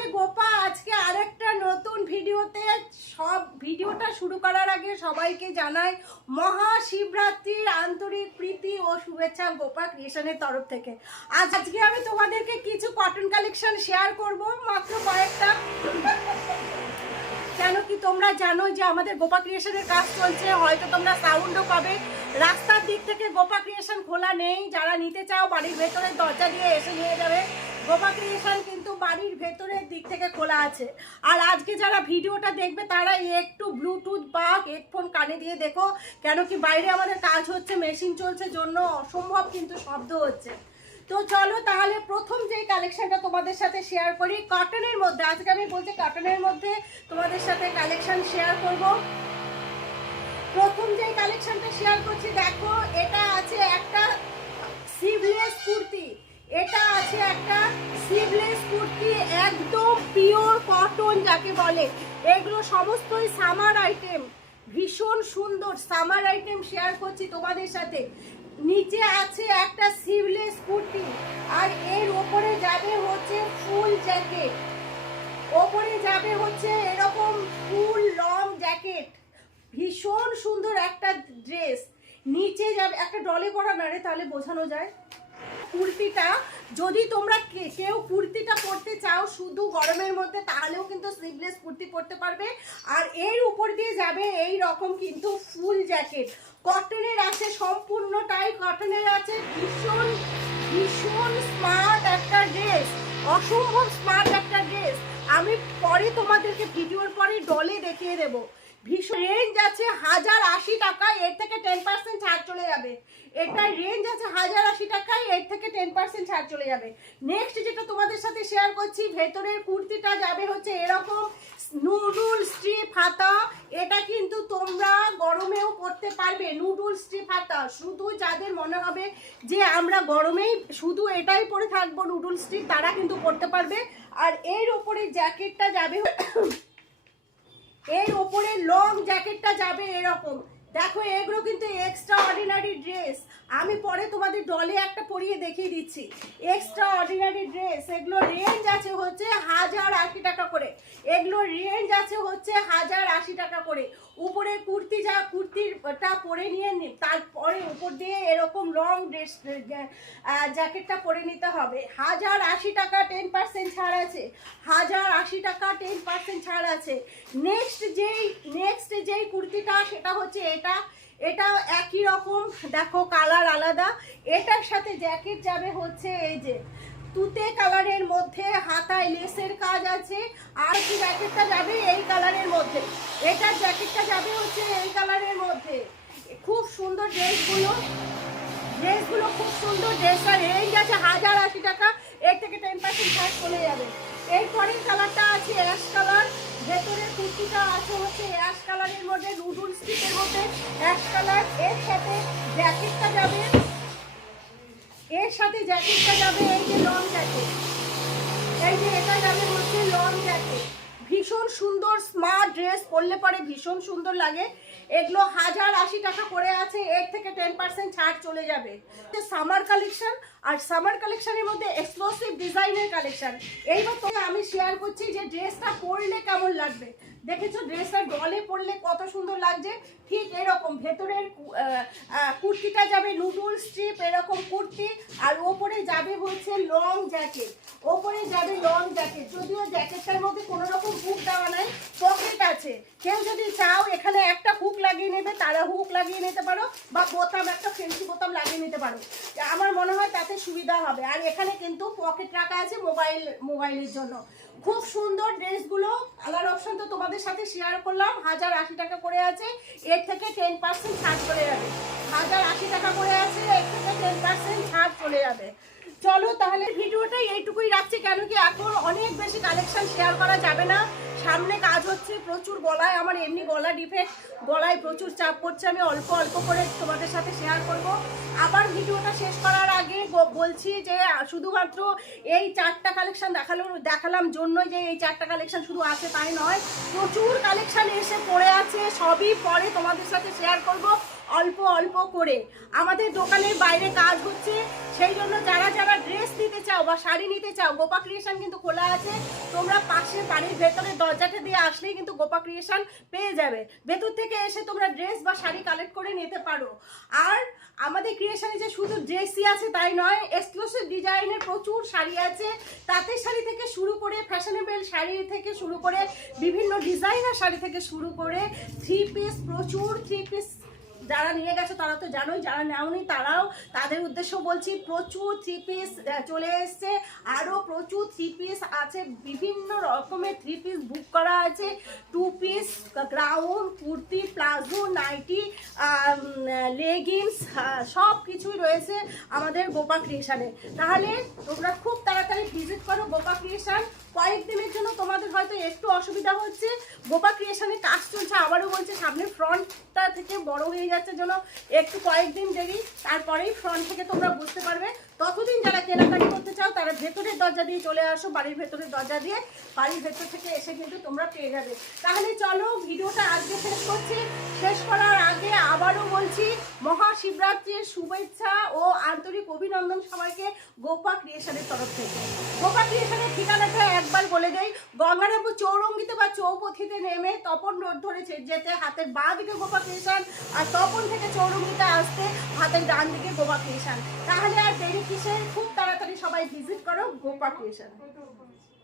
আমি গোপা আজকে আরেকটা নতুন ভিডিওতে। সব ভিডিওটা শুরু করার আগে সবাইকে জানাই মহাশিবরাত্রির আন্তরিক প্রীতি ও শুভেচ্ছা গোপা ক্রিয়েশনের তরফ থেকে। আজকে আমি তোমাদেরকে কিছু কটন কালেকশন শেয়ার করব, মাত্র কয়েকটা। কেন কি তোমরা জানো যে আমাদের গোপা ক্রিয়েশনের কাজ চলছে, হয়তো তোমরা সাউন্ডও পাবে। রাস্তার দিক থেকে গোপা ক্রিয়েশন খোলা নেই, যারা নিতে চাও বাড়ির ভেতরের দরজা দিয়ে এসে নিয়ে যাবে। গোপা ক্রিয়েশন কিন্তু বাড়ির ভেতরের দিক থেকে খোলা আছে। আর আজকে যারা ভিডিওটা দেখবে তারা একটু ব্লুটুথ বা হেডফোন কানে দিয়ে দেখো, কেন কি বাইরে আমাদের কাজ হচ্ছে, মেশিন চলছে, জন্য অসম্ভব কিন্তু শব্দ হচ্ছে। তো চলো তাহলে প্রথম যে কালেকশনটা তোমাদের সাথে শেয়ার করি কটনের মধ্যে। আজকে আমি বলছি কটনের মধ্যে তোমাদের সাথে কালেকশন শেয়ার করব। প্রথম যে কালেকশনটা শেয়ার করছি, দেখো এটা আছে একটা স্লিভলেস কুর্তি। এটা আছে একটা স্লিভলেস কুর্তি, একদম পিওর কটন যাকে বলে। এগুলো সমস্তই সামার আইটেম, ভীষণ সুন্দর সামার আইটেম শেয়ার করছি তোমাদের সাথে। নিচে আছে একটা স্লিভলেস কুর্তি, আর এর ওপরে যাবে হচ্ছে ফুল জ্যাকেট। ওপরে যাবে হচ্ছে এরকম ফুল লং জ্যাকেট, ভীষণ সুন্দর একটা ড্রেস। নিচে যাবে একটা ডলে পরা না রে, তাহলে বোঝানো যায়। কুর্তিটা যদি তোমরা কেউ কুর্তিটা পরতে চাও শুধু গরমের মধ্যে, তাহলেও কিন্তু স্লিভলেস কুর্তি পরতে পারবে। আর এর উপর দিয়ে যাবে এই রকম কিন্তু ফুল জ্যাকেট। কটনের আছে, সম্পূর্ণটাই কটনের আছে। ভীষণ ভীষণ স্মার্ট একটা ড্রেস, অসম্ভব স্মার্ট একটা ড্রেস। আমি পরে তোমাদেরকে ভিডিওর পরে ডলে দেখিয়ে দেবো। ভীষণ রেঞ্জ আছে 1080 টাকায়, এর থেকে 10% ছাড় চলে যাবে। এটা রেঞ্জ আছে 1080 টাকায়, এর থেকে 10% ছাড় চলে যাবে। নেক্সট যেটা তোমাদের সাথে শেয়ার করছি, ভেতরের কুর্তিটা যাবে হচ্ছে এরকম নুডুল স্ট্রিপ হাতা। এটা কিন্তু তোমরা গরমেও পরতে পারবে, নুডুল স্ট্রিপ হাতা। শুধু যাদের মনে হবে যে আমরা গরমেই শুধু এটাই পরে থাকবো নুডুল স্ট্রিপ, তারা কিন্তু পরতে পারবে। আর এর উপরে জ্যাকেটটা যাবে, এর ওপরে লং জ্যাকেটটা যাবে এরকম। দেখো এগুলো কিন্তু এক্সট্রা অর্ডিনারি ড্রেস, আমি পরে তোমাদের ডলে একটা পরিয়ে দেখিয়ে দিচ্ছি। এক্সট্রা অর্ডিনারি ড্রেস, এগুলো রেঞ্জ আছে হচ্ছে 1080 টাকা করে। এগুলো রেঞ্জ আছে হচ্ছে 1080 টাকা করে। উপরে কুর্তি কুর্তিটা পরে নিয়ে তারপরে উপর দিয়ে এরকম লং ড্রেস জ্যাকেটটা পরে নিতে হবে। 1080 টাকা 10% ছাড় আছে, 1080 টাকা 10% ছাড় আছে। নেক্সট যেই কুর্তিটা সেটা হচ্ছে এটা একই রকম, দেখো কালার আলাদা। এটার সাথে জ্যাকেট যাবে হচ্ছে এই যে তুতে কালারের মধ্যে, হাতায় লেসের কাজ আছে। আর কি জ্যাকেটটা যাবে এই কালারের মধ্যে, এটার জ্যাকেটটা যাবে হচ্ছে এই কালারের মধ্যে। খুব সুন্দর ড্রেসগুলো খুব সুন্দর ড্রেস। আর রেঞ্জ আছে 1080 টাকা, এর থেকে 10% ছাড় চলে যাবে। এরপরের কালারটা আছে অ্যাশ কালার। ভেতরের কুর্তিটা আছে হচ্ছে অ্যাশ কালারের মধ্যে, নুডুল স্টিকের মধ্যে অ্যাশ কালার। এর সাথে জ্যাকেটটা যাবে এই যে লং জ্যাকেট, এই যে এটা যাবে হচ্ছে লং জ্যাকেট। ভীষণ সুন্দর স্মার্ট ড্রেস, পরলে পরে ভীষণ সুন্দর লাগে। এগুলো 1080 টাকা করে আছে, এর থেকে 10% ছাড় চলে যাবে। সামার কালেকশন, আর সামার কালেকশনের মধ্যে এক্সক্লুসিভ ডিজাইনের কালেকশন। এইবার তো আমি শেয়ার করছি যে ড্রেসটা পরলে কেমন লাগবে। দেখেছো ড্রেসটা ডলে পরলে কত সুন্দর লাগছে। ঠিক এরকম ভেতরের কুর্তিটা যাবে নুডুল স্ট্রিপ এরকম কুর্তি, আর ওপরে যাবে হচ্ছে লং জ্যাকেট। ওপরে যাবে লং জ্যাকেট, যদিও জ্যাকেটটার মধ্যে কোনো রকম হুক দেওয়া নাই, পকেট আছে। কেউ যদি চাও এখানে একটা হুক লাগিয়ে নেবে, তারা হুক লাগিয়ে নিতে পারো, বা বোতাম একটা ফেন্সি বোতাম লাগিয়ে নিতে পারো। আমার মনে হয় তাতে সুবিধা হবে। আর এখানে কিন্তু পকেট রাখা আছে মোবাইলের জন্য। খুব সুন্দর ড্রেসগুলো। কালার অপশন তো তোমাদের সাথে শেয়ার করলাম। 1080 টাকা করে আছে, এর থেকে 10% ছাড় চলে যাবে। 1080 টাকা করে আছে, এর থেকে 10% ছাড় চলে যাবে। চলো তাহলে ভিডিওটা এইটুকুই রাখছি, কেন কি এখন অনেক বেশি কালেকশন শেয়ার করা যাবে না। সামনে কাজ হচ্ছে প্রচুর, গলায় আমার এমনি গলা ডিফেক্ট, গলায় প্রচুর চাপ পড়ছে। আমি অল্প অল্প করে তোমাদের সাথে শেয়ার করব। আবার ভিডিওটা শেষ করার আগে বলছি যে শুধুমাত্র এই 4টা কালেকশন দেখালাম জন্য যে এই 4টা কালেকশন শুধু আছে তাই নয়, প্রচুর কালেকশন এসে পড়ে আছে। সবই পরে তোমাদের সাথে শেয়ার করব। অল্প অল্প করে। আমাদের দোকানের বাইরে কাজ হচ্ছে, সেই জন্য যারা যারা ড্রেস নিতে চাও বা শাড়ি নিতে চাও, গোপা ক্রিয়েশন কিন্তু খোলা আছে। তোমরা পাশে বাড়ির ভেতরে দরজাটা দিয়ে আসলেই কিন্তু গোপা ক্রিয়েশন পেয়ে যাবে। ভেতর থেকে এসে তোমরা ড্রেস বা শাড়ি কালেক্ট করে নিতে পারো। আর আমাদের ক্রিয়েশনে যে শুধু ড্রেসই আছে তাই নয়, এক্সক্লুসিভ ডিজাইনের প্রচুর শাড়ি আছে। তাঁতের শাড়ি থেকে শুরু করে ফ্যাশনেবল শাড়ি থেকে শুরু করে বিভিন্ন ডিজাইনার শাড়ি থেকে শুরু করে থ্রি পিস, প্রচুর থ্রি পিস। যারা নিয়ে গেছো তারা তো জানোই, যারা নেওনি তারাও, তাদের উদ্দেশ্য বলছি, প্রচুর থ্রি পিস চলে এসছে। আরও প্রচুর থ্রি পিস আছে, বিভিন্ন রকমের থ্রি পিস বুক করা আছে। Two piece, ground, kurti, palazzo, nightie, leggings, সব কিছুই রয়েছে আমাদের গোপা ক্রিয়েশনে। তাহলে তোমরা খুব তাড়াতাড়ি ভিজিট করো গোপা ক্রিয়েশন। কয়েকদিনের জন্য তোমাদের হয়তো একটু অসুবিধা হচ্ছে, গোপা ক্রিয়েশনে কাজ চলছে। আবারও বলছি, সামনে ফ্রন্টটা থেকে বড় হয়ে যাচ্ছে জন্য একটু কয়েকদিন দেরি, তারপরেই ফ্রন্ট থেকে তোমরা বুঝতে পারবে। ততদিন যারা কেনাকাটি করতে চাও তারা ভেতরের দরজা দিয়ে চলে আসো, বাড়ির ভেতরের দরজা দিয়ে, বাড়ির ভেতর থেকে এসে কিন্তু তোমরা পেয়ে যাবে। তাহলে চলো ভিডিওটা আজকে শেষ করছি। শেষ করার আগে আবারও বলছি, মহাশিবরাত্রির শুভেচ্ছা ও আন্তরিক অভিনন্দন সবাইকে গোপা ক্রিয়েশনের তরফ থেকে। গোপা ক্রিয়েশনের ঠিকানাটা একবার বলে দেই, গঙ্গারামপুর চৌরঙ্গিতে বা চৌপথিতে নেমে তপন রোড ধরে যেতে হাতের বাঁ দিকে গোপা ক্রিয়েশন, আর তপন থেকে চৌরঙ্গিতে আসতে হাতের ডান দিকে গোপা ক্রিয়েশন। তাহলে আর দেরি কিসের, খুব তাড়াতাড়ি সবাই ভিজিট করো গোপা ক্রিয়েশন।